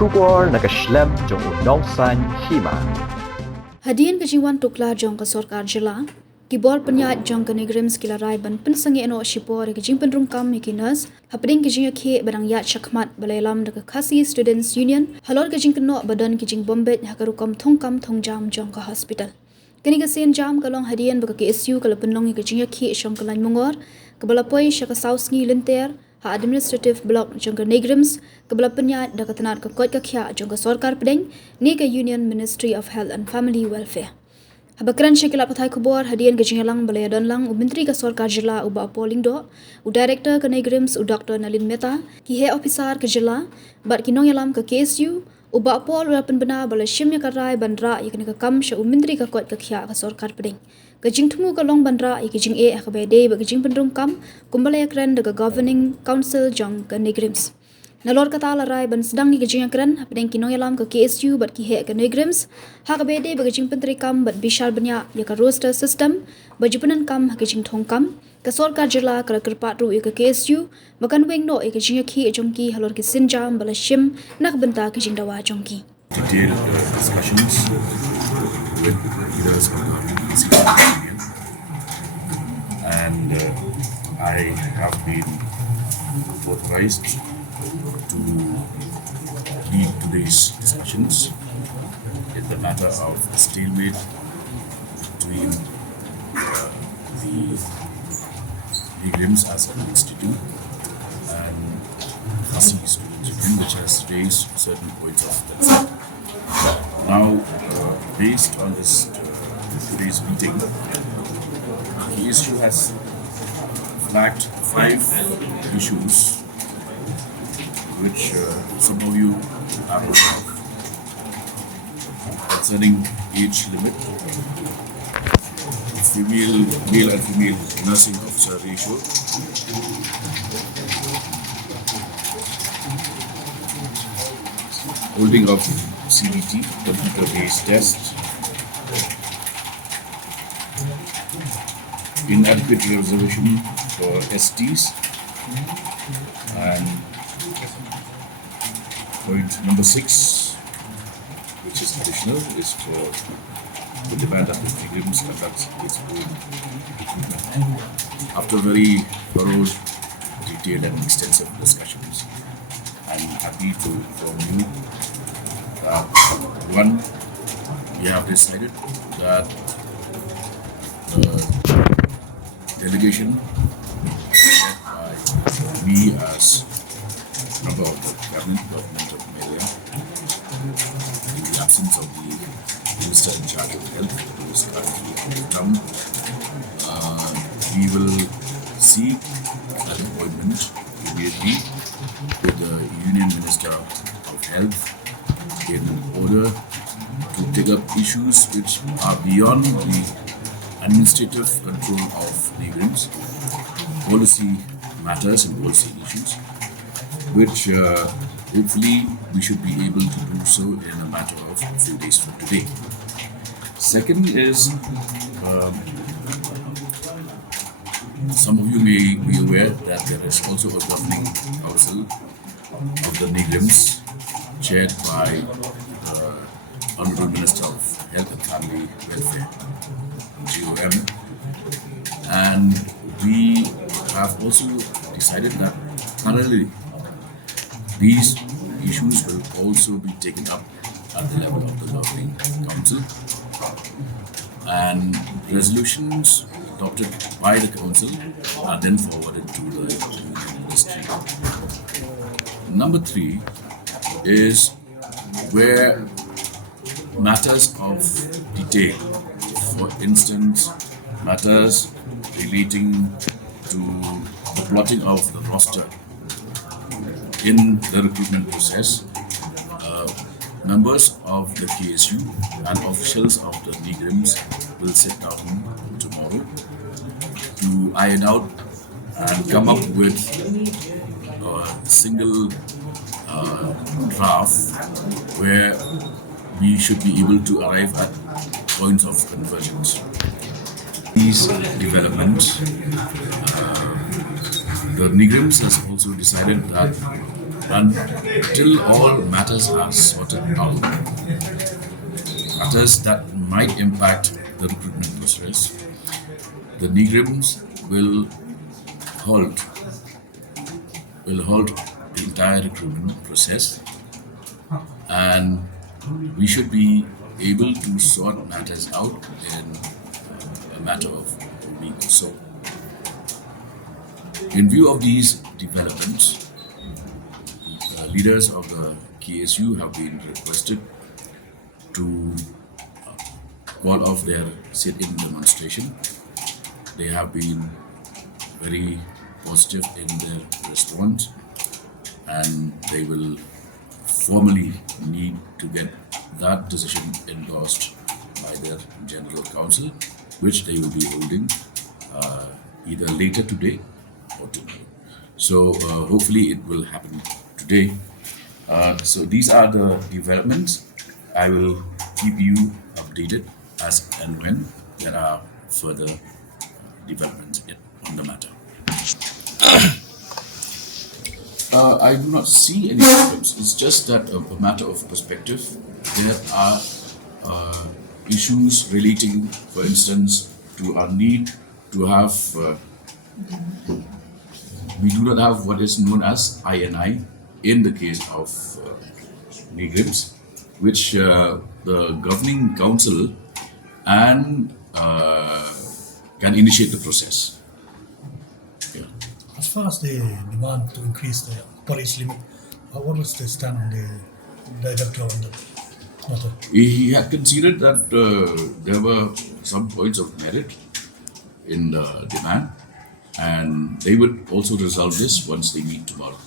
Shukor nakaslem jong unongsan Hima. Hadian kejiwan Tuklar jong ke Sorkar jela, kibol penyat jong ke Neigrihms kilarai ban Pynsangeh eno shipor ke jing penrungkam mikinas, hapeding ke jing ke badang yat syakmat balailam de ke Khasi Students Union, halor ke jing keno badan ke jing bombet hakarukam Thung jam jong ke hospital. Kini ke sen jam kalong hadian baka ke SU kala penlong ke jing ke syong ke lain mongor, ke balapoi syaka sausngi lenter, ha administrative block jong ke Neigrihms, ke bala penyat da ketenat ke kot ke kya jong ke Sorkar pedeng, ni ke Union Ministry of Health and Family Welfare. Habakran syakila pathai kubor hadian ke jingalang balaya donlang u menteri ke Sorkar jela u ba polling do, u director ke Neigrihms u Dr. Nalin Mehta, ki he officer ke jela, bat kinong yalam ke KSU, u ba pol u penbena bala shimya karai bandra yakni ke kam sya u menteri ke kot ke kya ke Sorkar pedeng. Ke jing tumu ke long bandra ke jing e ke bede ba ke jing pendrung kam kumbalaya kran de ke governing council jong ke Neigrihms. Nalor kata larai ban sedang ni ke jing akran hapedeng kinong yalam ke KSU bat ki he ke Neigrihms ha ke bede ba ke jing penteri kam bat bishal banya ya ke roster system ba jipunan kam ha ke jing thong kam ke Sorkar jela ke kerpat ru ke KSU bakan weng no ke jing ki jongki halor ke sinjam bala shim nak benta ke jing dawa jongki. Detailed discussions with leaders of the union, and I have been authorized to lead today's discussions in the matter of stalemate between the Neigrihms as an institute and Khasi Students Union, which has raised certain points of concern. Now, based on today's meeting, the issue has flagged 5 issues which some of you are aware of, concerning age limit, male and female nursing officer ratio, holding of CBT, computer-based test, inadequate reservation for STs, and point number 6, which is additional, is for the demand that the Neigrihms conducts its own recruitment. After very thorough, detailed and extensive discussions, I'm happy to inform you that one, we have decided that the delegation led by me as member of the government of Melia, in the absence of the minister in charge of health, who is currently out of town, we will seek an appointment immediately with the Union Minister of Health in order to take up issues which are beyond the administrative control of Neigrihms, policy matters and policy issues, which hopefully we should be able to do so in a matter of a few days from today. Second is, some of you may be aware that there is also a governing council of the Neigrihms chaired by the Honorable Minister of Health and Family Welfare, GOM, and we have also decided that parallelly these issues will also be taken up at the level of the governing council, and resolutions adopted by the council are then forwarded to the union ministry. Number 3 is where matters of detail, for instance, matters relating to the plotting of the roster in the recruitment process, members of the KSU and officials of the Neigrihms will sit down tomorrow to iron out and come up with a single draft where we should be able to arrive at points of convergence. These developments, the Neigrihms has also decided that until all matters are sorted out, matters that might impact the recruitment process, the Neigrihms will halt the entire recruitment process, and we should be able to sort matters out in a matter of a week or so. In view of these developments, leaders of the KSU have been requested to call off their sit-in demonstration. They have been very positive in their response, and they will formally need to get that decision endorsed by their General Council, which they will be holding either later today or tomorrow. So hopefully it will happen today. So these are the developments. I will keep you updated as and when there are further developments on the matter. I do not see any problems. It's just that a matter of perspective. There are issues relating, for instance, to our need to have. We do not have what is known as INI in the case of Neigrihms, which the governing council and can initiate the process. Yeah. As far as the demand to increase the police limit, what was the stand on the director on the matter? He had considered that there were some points of merit in the demand, and they would also resolve this once they meet tomorrow.